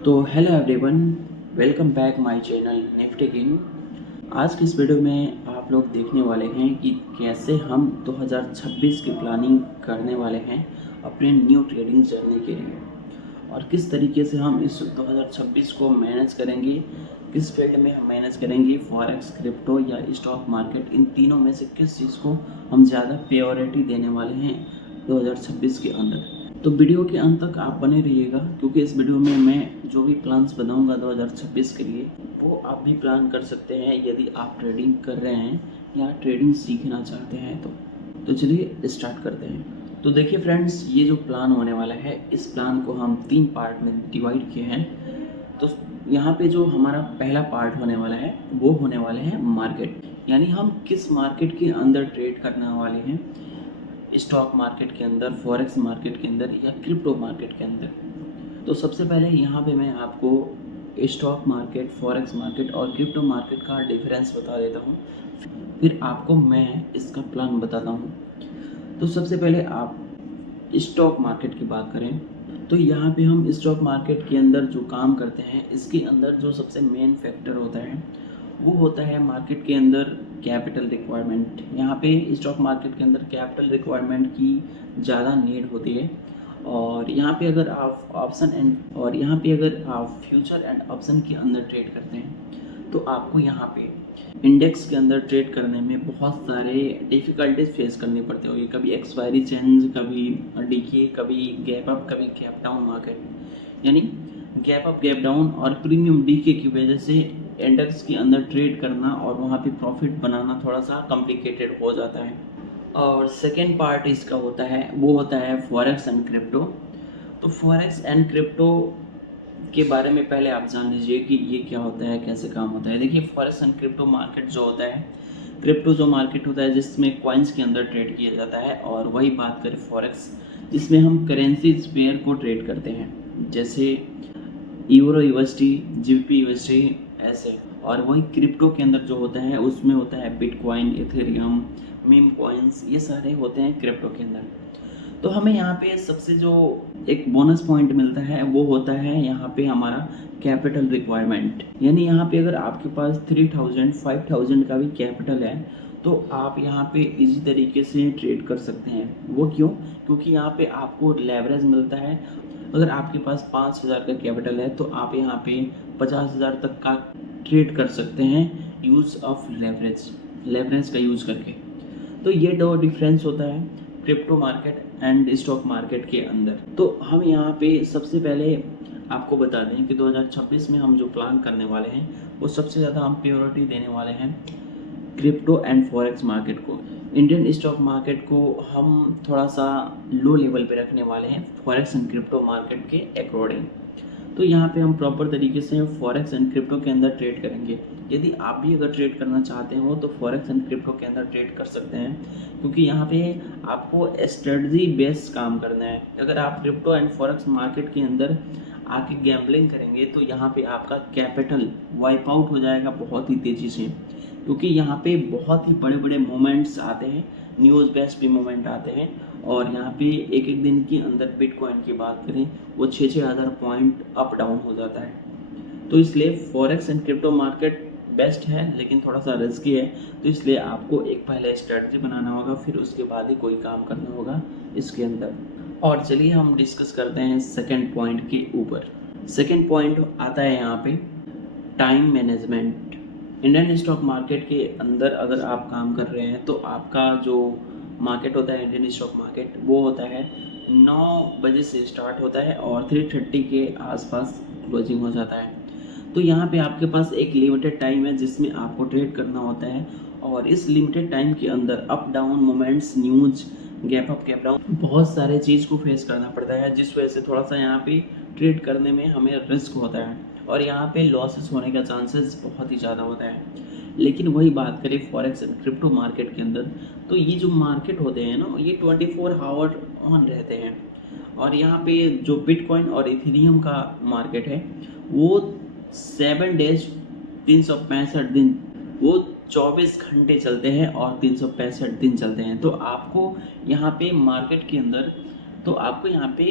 तो hello everyone, welcome back my channel Nifty king. आज की इस वीडियो में आप लोग देखने वाले हैं कि कैसे हम 2026 की प्लानिंग करने वाले हैं अपने न्यू ट्रेडिंग जर्नी के लिए, और किस तरीके से हम इस 2026 को मैनेज करेंगे, किस फील्ड में हम मैनेज करेंगे, फॉरेक्स, क्रिप्टो या स्टॉक मार्केट। इन तीनों में से किस चीज़ को हम ज़्यादा प्रायोरिटी देने वाले हैं 2026 के अंदर। तो वीडियो के अंत तक आप बने रहिएगा, क्योंकि इस वीडियो में मैं जो भी प्लान्स बनाऊंगा 2026 के लिए वो आप भी प्लान कर सकते हैं यदि आप ट्रेडिंग कर रहे हैं या ट्रेडिंग सीखना चाहते हैं। तो चलिए स्टार्ट करते हैं। तो देखिए फ्रेंड्स, ये जो प्लान होने वाला है, इस प्लान को हम 3 पार्ट में डिवाइड किए हैं। तो यहाँ पे जो हमारा पहला पार्ट होने वाला है वो होने वाले हैं मार्केट, यानी हम किस मार्केट के अंदर ट्रेड करने वाले हैं, स्टॉक मार्केट के अंदर, फॉरेक्स मार्केट के अंदर या क्रिप्टो मार्केट के अंदर। तो सबसे पहले यहाँ पे मैं आपको स्टॉक मार्केट, फॉरेक्स मार्केट और क्रिप्टो मार्केट का डिफरेंस बता देता हूँ, फिर आपको मैं इसका प्लान बताता हूँ। तो सबसे पहले आप स्टॉक मार्केट की बात करें तो यहाँ पे हम स्टॉक मार्केट के अंदर जो काम करते हैं, इसके अंदर जो सबसे मेन फैक्टर होता है वो होता है मार्केट के अंदर कैपिटल रिक्वायरमेंट। यहाँ पे स्टॉक मार्केट के अंदर कैपिटल रिक्वायरमेंट की ज़्यादा नीड होती है। और यहाँ पे अगर आप फ्यूचर एंड ऑप्शन के अंदर ट्रेड करते हैं तो आपको यहाँ पे इंडेक्स के अंदर ट्रेड करने में बहुत सारे डिफ़िकल्टीज फेस करनी पड़ती होगी। कभी एक्सपायरी चेंज, कभी डीके, कभी गैप अप, कभी गैप डाउन मार्केट, यानी गैप अप, गैप डाउन और प्रीमियम डीके की वजह से इंडेक्स के अंदर ट्रेड करना और वहाँ पे प्रॉफिट बनाना थोड़ा सा कॉम्प्लिकेटेड हो जाता है। और सेकेंड पार्ट इसका होता है वो होता है फॉरेक्स एंड क्रिप्टो। तो फॉरेक्स एंड क्रिप्टो के बारे में पहले आप जान लीजिए कि ये क्या होता है, कैसे काम होता है। देखिए, फॉरेक्स एंड क्रिप्टो मार्केट जो होता है, क्रिप्टो जो मार्केट होता है जिसमें कॉइन्स के अंदर ट्रेड किया जाता है, और वही बात करें फॉरेक्स जिसमें हम करेंसीज पेयर को ट्रेड करते हैं, जैसे यूरो यूएसडी, जीबीपी यूएसडी, ऐसे। और वही क्रिप्टो के अंदर जो होता है उसमें होता है बिटकॉइन, इथेरियम, मीम कॉइन्स, ये सारे होते हैं क्रिप्टो के अंदर। तो हमें यहाँ पे सबसे जो एक बोनस पॉइंट मिलता है वो होता है यहाँ पे हमारा कैपिटल रिक्वायरमेंट। यानी यहाँ पे अगर आपके पास 3000, 5000 का भी कैपिटल है तो आप यहाँ पे इजी तरीके से ट्रेड कर सकते हैं। वो क्यों? क्योंकि यहाँ पे आपको लेवरेज मिलता है। अगर आपके पास 5000 का कैपिटल है तो आप यहाँ पे 50,000 तक का ट्रेड कर सकते हैं यूज़ ऑफ लेवरेज का यूज़ करके। तो ये दो डिफरेंस होता है crypto market and stock market के अंदर। तो हम यहाँ पे सबसे पहले आपको बता दें कि 2026 में हम जो प्लान करने वाले हैं वो सबसे ज़्यादा हम प्रायोरिटी देने वाले हैं क्रिप्टो एंड फॉरेक्स मार्केट को। इंडियन स्टॉक मार्केट को हम थोड़ा सा लो लेवल पे रखने वाले हैं फॉरेक्स एंड क्रिप्टो मार्केट के अकॉर्डिंग। तो यहाँ पे हम प्रॉपर तरीके से फॉरेक्स एंड क्रिप्टो के अंदर ट्रेड करेंगे। यदि आप भी अगर ट्रेड करना चाहते हो तो फॉरेक्स एंड क्रिप्टो के अंदर ट्रेड कर सकते हैं, क्योंकि यहाँ पे आपको स्ट्रेटजी बेस्ड काम करना है। अगर आप क्रिप्टो एंड फॉरेक्स मार्केट के अंदर आके गैम्बलिंग करेंगे तो यहाँ पे आपका कैपिटल वाइप आउट हो जाएगा बहुत ही तेज़ी से, क्योंकि यहाँ पे बहुत ही बड़े बड़े मोमेंट्स आते हैं, न्यूज़ बेस्ड भी मोमेंट आते हैं। और यहाँ पे एक एक दिन के अंदर बिटकॉइन की बात करें वो 6-6 हज़ार पॉइंट अप डाउन हो जाता है। तो इसलिए forex and crypto market best है, लेकिन थोड़ा सा रिस्की है। तो इसलिए आपको एक पहले स्ट्रेटजी बनाना होगा, फिर उसके बाद ही कोई काम करना होगा इसके अंदर। और चलिए हम डिस्कस करते हैं सेकेंड पॉइंट के ऊपर। सेकेंड पॉइंट आता है यहाँ पे time management. Indian stock market के अंदर अगर आप काम कर रहे हैं तो आपका जो मार्केट होता है, इंडियन स्टॉक मार्केट, वो होता है 9 बजे से स्टार्ट होता है और 3:30 के आसपास क्लोजिंग हो जाता है। तो यहाँ पे आपके पास एक लिमिटेड टाइम है जिसमें आपको ट्रेड करना होता है, और इस लिमिटेड टाइम के अंदर up down moments, news, gap up, gap down, बहुत सारे चीज़ को फेस करना पड़ता है, जिस वजह से थोड़ा सा यहाँ पे ट्रेड करने में हमें रिस्क होता है और यहाँ पे लॉसेस होने का चांसेस बहुत ही ज़्यादा होता है। लेकिन वही बात करें फॉरेक्स एंड क्रिप्टो मार्केट के अंदर, तो ये जो मार्केट होते हैं ना, ये 24 आवर ऑन रहते हैं। और यहाँ पे जो बिटकॉइन और इथेरियम का मार्केट है वो 7 डेज, 365 दिन, वो 24 घंटे चलते हैं और 365 दिन चलते हैं। तो आपको यहाँ पे मार्केट के अंदर, तो आपको यहाँ पे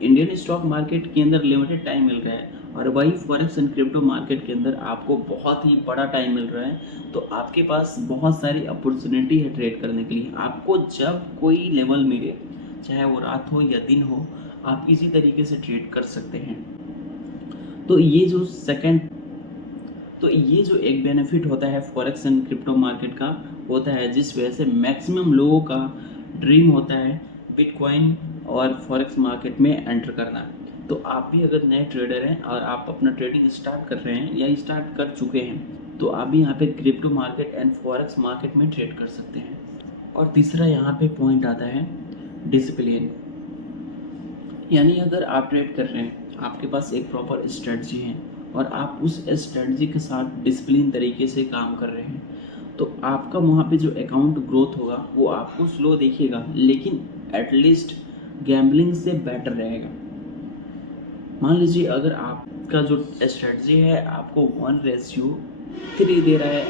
इंडियन स्टॉक मार्केट के अंदर लिमिटेड टाइम मिल रहा है और वही फॉरेक्स एंड क्रिप्टो मार्केट के अंदर आपको बहुत ही बड़ा टाइम मिल रहा है। तो आपके पास बहुत सारी अपॉर्चुनिटी है ट्रेड करने के लिए। आपको जब कोई लेवल मिले, चाहे वो रात हो या दिन हो, आप इसी तरीके से ट्रेड कर सकते हैं। तो ये जो एक बेनिफिट होता है फॉरेक्स एंड क्रिप्टो मार्केट का होता है, जिस वजह से मैक्सिमम लोगों का ड्रीम होता है बिटकॉइन और फॉरेक्स मार्केट में एंटर करना। तो आप भी अगर नए ट्रेडर हैं और आप अपना ट्रेडिंग स्टार्ट कर रहे हैं या स्टार्ट कर चुके हैं, तो आप भी यहाँ पे crypto market and forex market में ट्रेड कर सकते हैं। और तीसरा यहाँ पे पॉइंट आता है डिसिप्लिन। यानी अगर आप ट्रेड कर रहे हैं, आपके पास एक प्रॉपर स्ट्रेटजी है और आप उस स्ट्रेटजी के साथ डिसिप्लिन तरीके से काम कर रहे हैं, तो आपका वहाँ पे जो अकाउंट ग्रोथ होगा वो आपको स्लो दिखेगा, लेकिन एटलीस्ट गैम्बलिंग से बेटर रहेगा। मान लीजिए अगर आपका जो स्ट्रेटजी है आपको 1:3 दे रहा है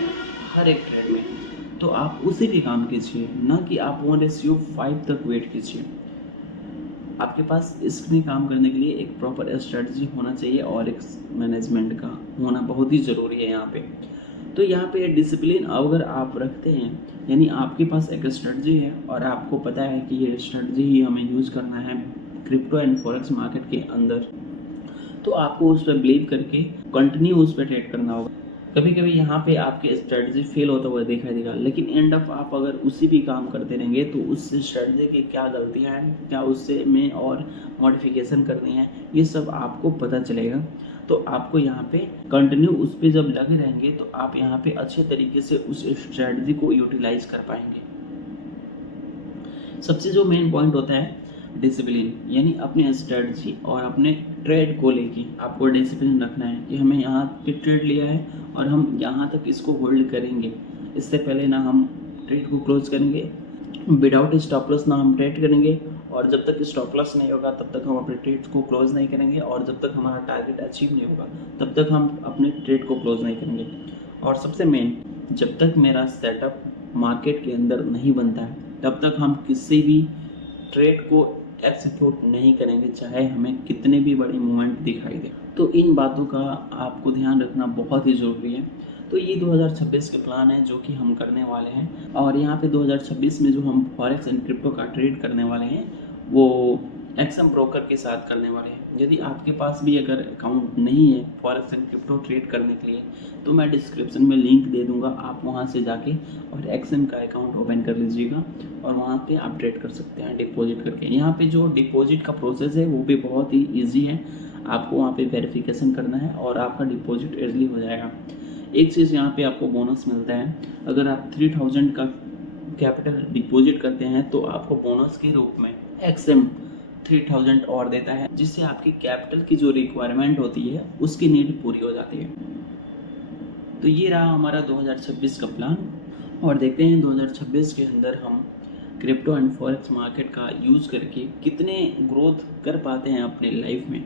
हर एक ट्रेड में, तो आप उसी पे काम कीजिए, ना कि आप 1:5 तक वेट कीजिए। आपके पास इसमें काम करने के लिए एक प्रॉपर स्ट्रेटजी होना चाहिए और एक मैनेजमेंट का होना बहुत ही ज़रूरी है यहाँ पे। तो यहाँ पे डिसिप्लिन अगर आप रखते हैं, यानी आपके पास एक स्ट्रेटजी है और आपको पता है कि ये स्ट्रेटजी ही हमें यूज़ करना है क्रिप्टो एंड फॉरेक्स मार्केट के अंदर, तो आपको उस पर बिलीव करके कंटिन्यू उस पर ट्रेड करना होगा। कभी कभी यहाँ पे आपकी स्ट्रेटजी फेल होता हुआ देखा देगा, लेकिन एंड ऑफ आप अगर उसी भी काम करते रहेंगे तो उस स्ट्रेटजी की क्या गलतियाँ हैं, क्या उससे में और मॉडिफिकेशन करनी है, ये सब आपको पता चलेगा। तो आपको यहाँ पे कंटिन्यू उस पर जब लगे रहेंगे तो आप यहाँ पे अच्छे तरीके से उस स्ट्रेटजी को यूटिलाइज कर पाएंगे। सबसे जो मेन पॉइंट होता है डिसिप्लिन, यानी अपने स्ट्रेटजी और अपने ट्रेड को लेके आपको डिसिप्लिन रखना है कि हमें यहाँ पे ट्रेड लिया है और हम यहाँ तक इसको होल्ड करेंगे। इससे पहले ना हम ट्रेड को क्लोज करेंगे, विदाउट स्टॉप लॉस ना हम ट्रेड करेंगे, और जब तक स्टॉप लॉस नहीं होगा तब तक हम अपने ट्रेड को क्लोज नहीं करेंगे, और जब तक हमारा टारगेट अचीव नहीं होगा तब तक हम अपने ट्रेड को क्लोज नहीं करेंगे। और सबसे मेन, जब तक मेरा सेटअप मार्केट के अंदर नहीं बनता है तब तक हम किसी भी ट्रेड को एक्सिक्यूट नहीं करेंगे, चाहे हमें कितने भी बड़े मूवमेंट दिखाई दे। तो इन बातों का आपको ध्यान रखना बहुत ही ज़रूरी है। तो ये 2026 के प्लान है जो कि हम करने वाले हैं, और यहाँ पे 2026 में जो हम फॉरेक्स एंड क्रिप्टो का ट्रेड करने वाले हैं वो एक्सएम ब्रोकर के साथ करने वाले हैं। यदि आपके पास भी अगर अकाउंट नहीं है फॉरेक्स एंड क्रिप्टो ट्रेड करने के लिए, तो मैं डिस्क्रिप्शन में लिंक दे दूंगा, आप वहां से जाके और एक्सएम का अकाउंट ओपन कर लीजिएगा और वहां पे आप ट्रेड कर सकते हैं डिपॉजिट करके। यहाँ पे जो डिपॉजिट का प्रोसेस है वो भी बहुत ही ईजी है। आपको वहाँ पे वेरिफिकेशन करना है और आपका डिपॉजिट ईजिली हो जाएगा। एक चीज़ यहाँ पे आपको बोनस मिलता है, अगर आप 3000 का कैपिटल डिपॉजिट करते हैं तो आपको बोनस के रूप में एक्सएम 3000 और देता है, जिससे आपकी कैपिटल की जो रिक्वायरमेंट होती है उसकी नीड पूरी हो जाती है। तो ये रहा हमारा 2026 का प्लान, और देखते हैं 2026 के अंदर हम क्रिप्टो एंड फॉरेक्स मार्केट का यूज़ करके कितने ग्रोथ कर पाते हैं अपने लाइफ में।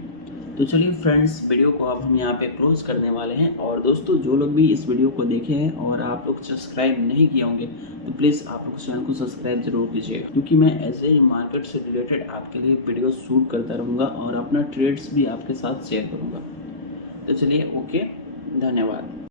तो चलिए फ्रेंड्स, वीडियो को अब हम यहाँ पे क्लोज करने वाले हैं। और दोस्तों, जो लोग भी इस वीडियो को देखे हैं और आप लोग सब्सक्राइब नहीं किए होंगे तो प्लीज़ आप लोग चैनल को सब्सक्राइब जरूर कीजिएगा, क्योंकि मैं ऐसे ही मार्केट से रिलेटेड आपके लिए वीडियो शूट करता रहूँगा और अपना ट्रेड्स भी आपके साथ शेयर करूँगा। तो चलिए, ओके, धन्यवाद।